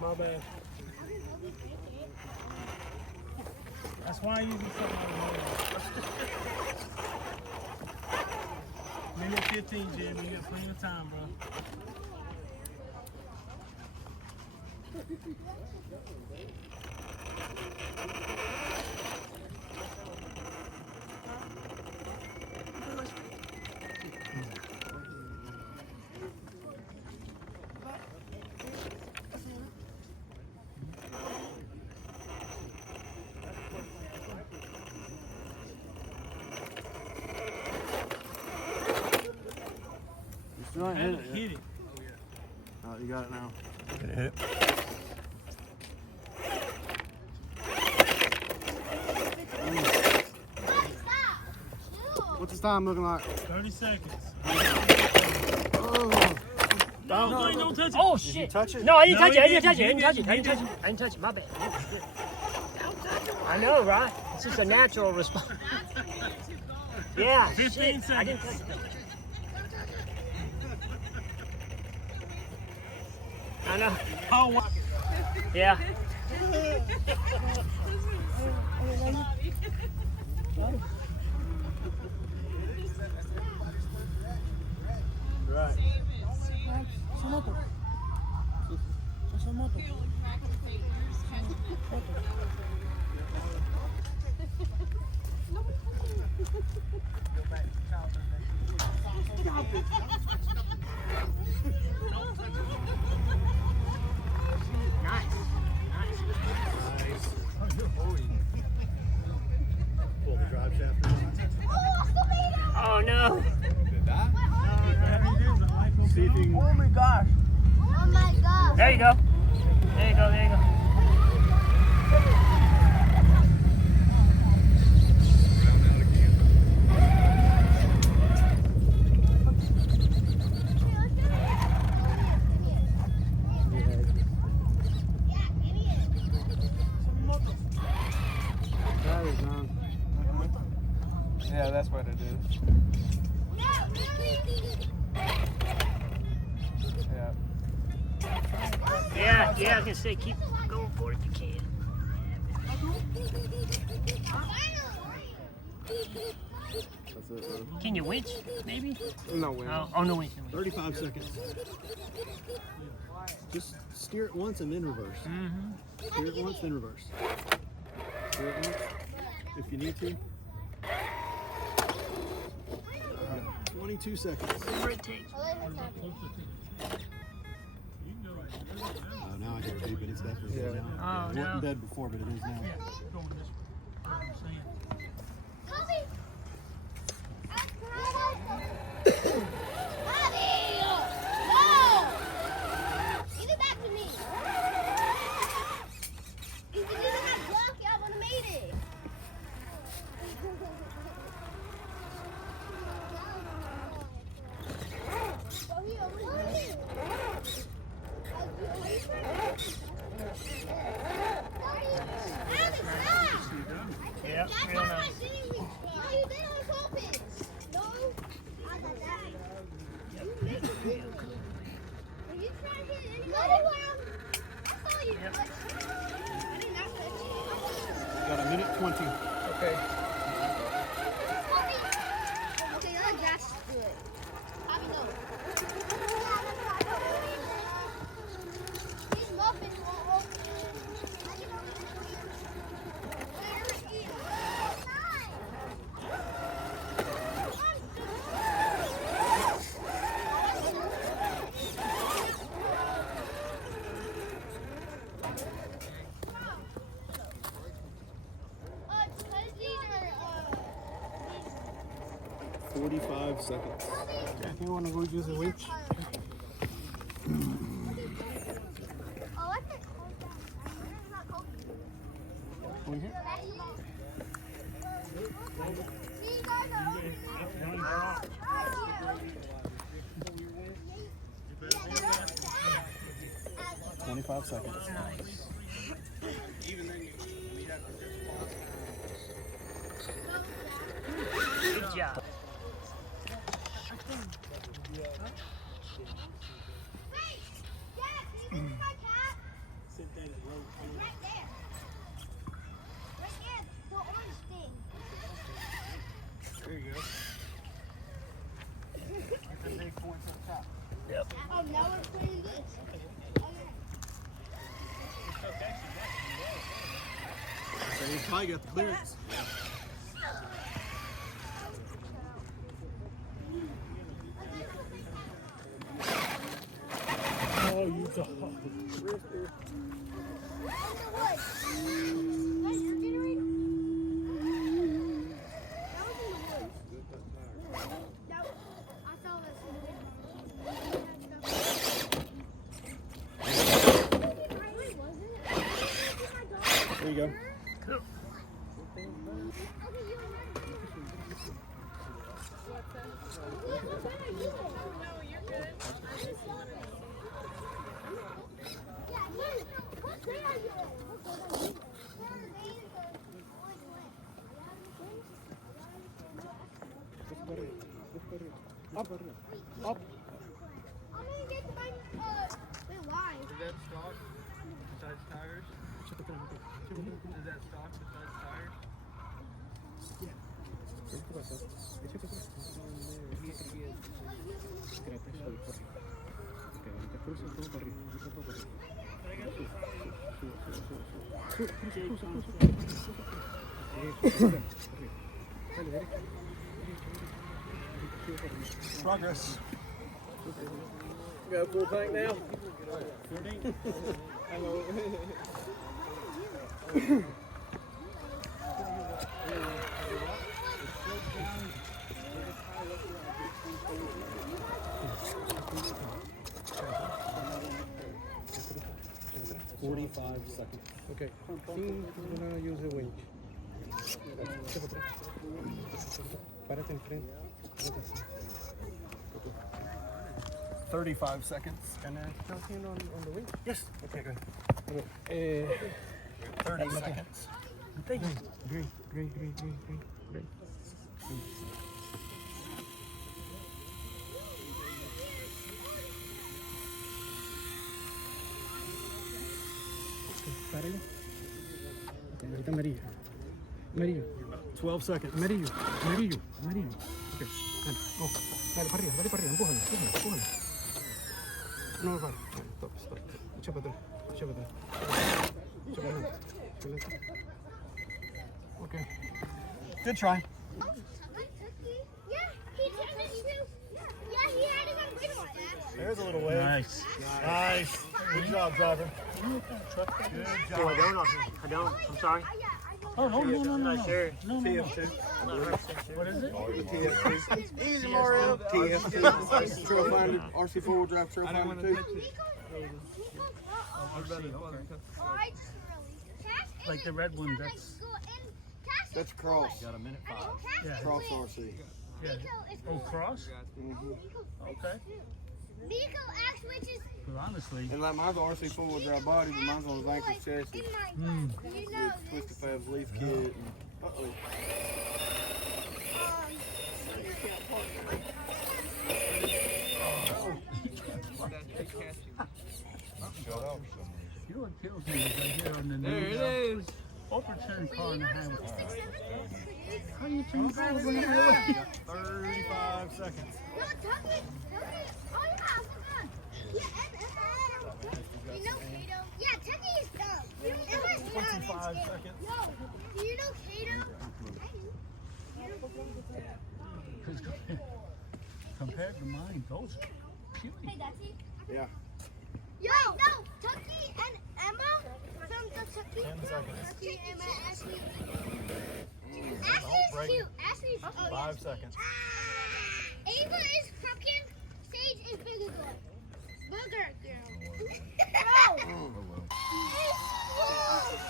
My bad. That's why I usually put my minute 15, Jimmy. You got plenty of time, bro. Hit it. Oh, you got it now. Did it hit? What's his time looking like? 30 seconds. Oh. Don't touch it. Oh, Did you shit. touch it? No, I didn't No, touch it. he I didn't touch it. I didn't. didn't touch it. I didn't touch it. I didn't touch it. My bad. I know, right? It's just a natural response. Yeah. 15 shit. seconds. I didn't touch it. I know. Oh, wow. Yeah. Right. Pull the drive shaft in. Oh, no. See if you can. Oh my gosh. Oh my gosh. There you go. There you go. There you go. 'Yeah, I was gonna say keep going for it if you can. That's it, bro. Can you winch, maybe? No winch. Oh, no winch. 35 seconds. Just steer it once and then reverse. Steer it once, then reverse. Steer it once, if you need to. 22 seconds. Whatever it takes. Oh, now I hear it beeping. It's definitely dead now. Oh, It no. wasn't dead before, but it is now. Give it back to me. If you didn't have block, y'all would have made it. Yeah, real nice. Got a minute 20. Okay. Okay, that's good. Bobby, no. These muffins won't open. Uh, 45 seconds. You want to go use a winch? Over here? 25 seconds. Good job. Ty got the clearance. Oh, you dog. There you go. Up. Up. I'm gonna get my wait, why? Is that stock besides tires? Is that stock besides tires? Progress. You got a full tank now? Hello. 45 seconds. Okay. He's gonna use a winch. Párate enfrente. 35 seconds. Can I jump in on the winch? Yes. Okay, good. 30 seconds. Green. Párale. Ahorita amarillo. 12 seconds. Amarillo. Okay, dale, go. Dale para arriba, empújalo. No me pare. Stop. Echa para atrás. Echa para adelante. Okay. Good try. Yeah, he turned it too. Yeah, he had it on video. There's a little wave. Nice. Nice. Good job, driver. Oh, I don't. I'm sorry. Oh, no. I'm not sure. No. I'm not 100% sure. What is it? Easy, Mario. TF2. Trail Finder, RC four-wheel drive Trail Finder 2. Like the red one, That's Cross. Got a minute 5. Yeah. Cross RC. Yeah. Oh, cross? Okay. Nico asked which is Because honestly, And like mine's an RC four-wheel drive body, but mine's on his ankle chassis. in my you know Twisted Fab's leaf kit. And, uh-oh. you know what kills me is I hear on the news. There it is. Overturn car on the highway. How do you turn the car on the highway? 35 seconds. No, Tucky. Oh yeah, I forgot. Yeah, you know Kato? Yeah, Tucky is dumb. 25 seconds. Yo, do you know Kato? Because compared to mine, those are puny. Hey, Dutty. Yeah. Yo, no, Tucky and Emma from the Tucky. 10 seconds. Tucky, Emma, Ashley. Ashley is cute. Ashley's 5 seconds. Ava is pumpkin. Sage is bigger girl. Booger girl. No.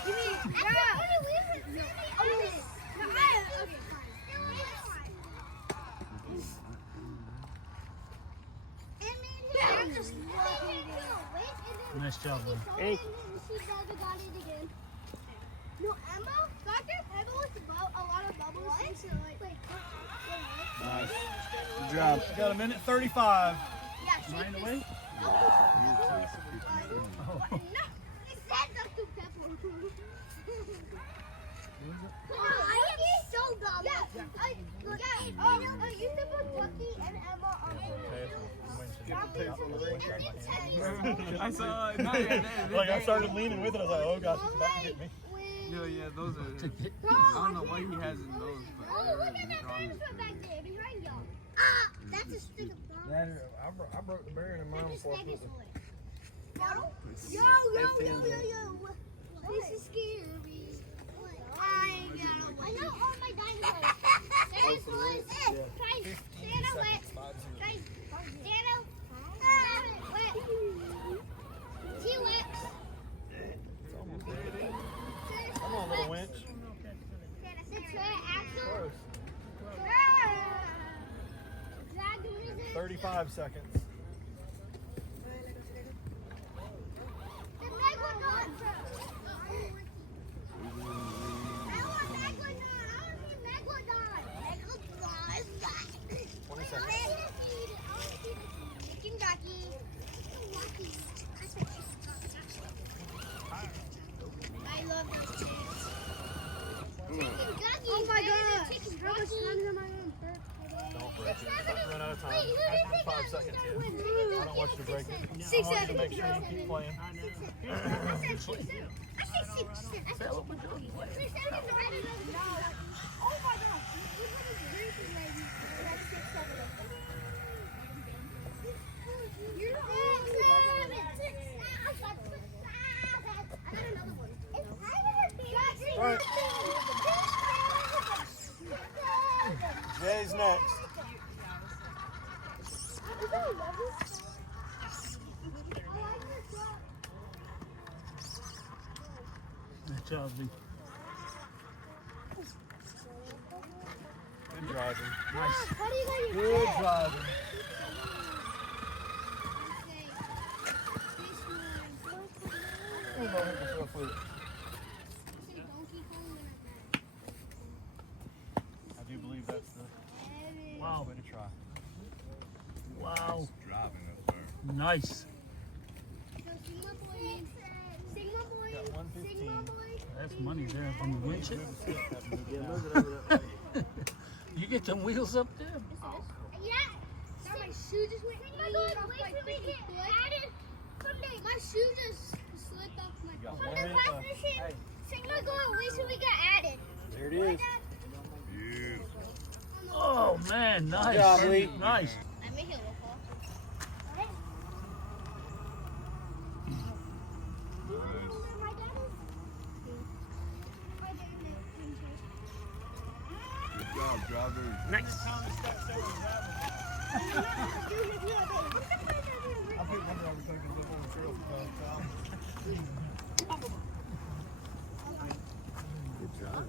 You mean, Nice job, man. Hey. No, Emma, Dr. Pebble was about a lot of bubbles. Wait, Nice. Good job. You got a minute 35. yeah, Mine away? No, it said Dr. Pepper. I am so dumb. Yeah, you said put Ducky and Emma on I saw it. Like I started leaning with it. I was like, oh gosh, it's about to get me. No, yeah, those are. to get. I don't know why he hasn't those, but Oh, look at that bear from back there behind y'all. That's a stick of bomb. I broke the barrier in mine before I put the. Yo. This is scary. I know all my dinosaurs. There's one. Try Santa wet. Try Santa wet. T-Wex. Come on, little winch. Santa Axel. 35 seconds. The Megalodon. I want Megalodon. 20 seconds. Chicken jockey. I love those chickens. Chicken jockey. Oh my god. How much time am I on? Don't break it. It's not run out of time. Wait, who do you think 5 seconds yet. I don't want you to break it. 6 I want you to make sure you keep playing. I said 6 cents. Sell it with your Oh my god. That's 6, 7. You're not All right. Jay's next. Good job, B. Good driving. Nice. Good driving. Oh, no, hit yourself with it. I do believe that's the Wow. way to try. Wow. Nice. Got 115. That's money there from the windshield. Yeah, You get them wheels up there. Yeah. Now my shoe just went off my freaking foot. My shoe just slipped off my got foot. 1 minute left. Hey. Sigma going, wait till we get added. There it is. Oh man, nice. Good job, Lee. Nice. I may hit a fall. Good job, driver. Nice. I picked one driver so I can look on the trail for time. Good job.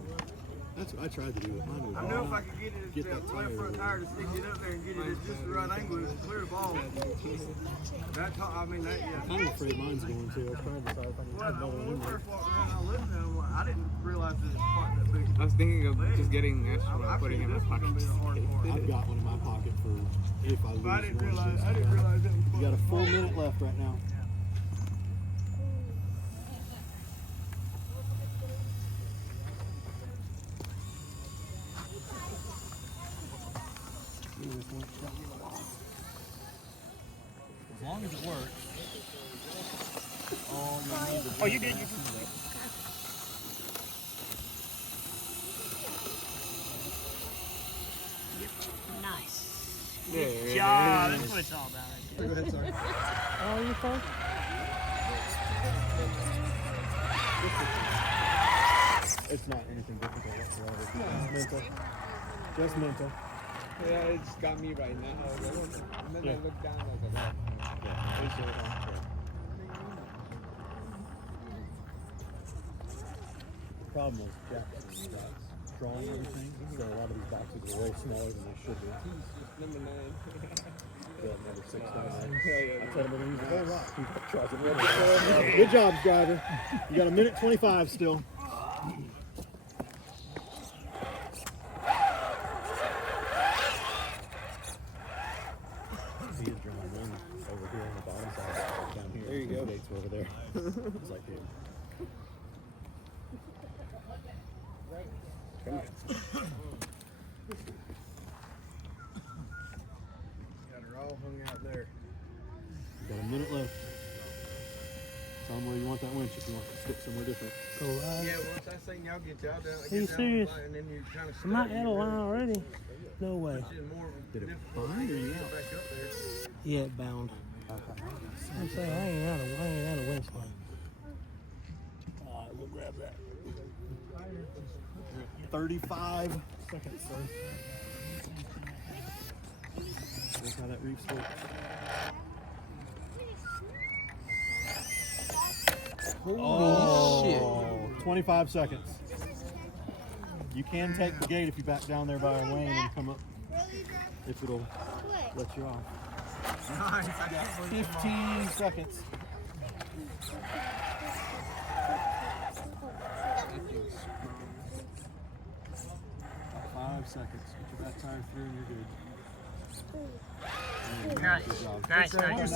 That's what I tried to do with mine. I know if I could get it Get that that left front tire to stick it up there and get it at just the right angle to clear the ball. That's how, I mean, that, yeah. I'm kind of afraid mine's going to. I was trying to decide if I can Well, put another when one we there. first walked around, I looked at him, I didn't realize that it's quite that big. I was thinking of just getting an extra one I and putting it in my this was pocket. gonna be a hard part. I've got one in my pocket for if I lose But I didn't one. realize, just I didn't to- realize it was. You got a full minute left right now. As long as it works. Oh, you did. Nice. Good job. That's what it's all about right there. Go ahead, sorry. Oh, you think? It's not anything difficult whatsoever. It's mental. Just mental. Yeah, it's got me right now. And then Yeah. I look down like that. Yeah, it's the problem is Jackson's drawing everything, so a lot of these boxes are way smaller than they should be. Number 9. Yeah, number 6, number 9. Yeah. I told him we're going to use the whole rock. He tries it ready. Good job, driver. You got a minute 25 still. He is drawing one over here on the bottom side. Down here. There you go. The gates are over there. It's like here. Got her all hung out there. You got a minute left. some, or you want that winch if you want to stick somewhere different. Go right. Yeah, once I seen y'all get y'all down, Are you serious? and then you kind of Am I at a line already? No way. Did it bind or you out? back up there. Yeah, it bound. I'm saying I ain't out of winch line. All right, we'll grab that. 35 seconds, sir. Look how that reef's works. Holy shit. 25 seconds. You can take the gate if you back down there by a lane and come up, if it'll let you off. 15 seconds. About 5 seconds. Get your back tire through and you're good. Nice. Good job. Nice, nice.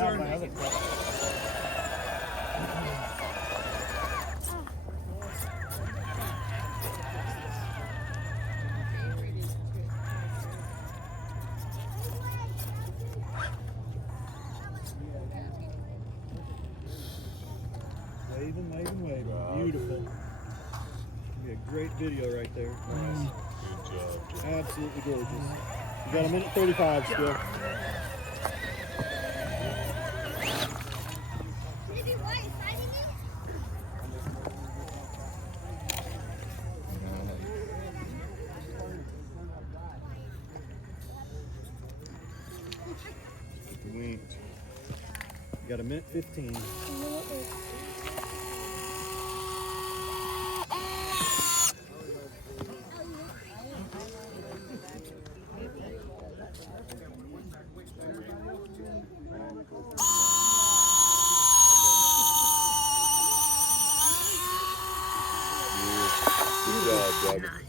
Waving, waving, waving. Beautiful. Be a great video right there. Nice. Good job, Jay. Absolutely gorgeous. You got a minute 35 still. Winked. You got a minute 15. Good job, brother.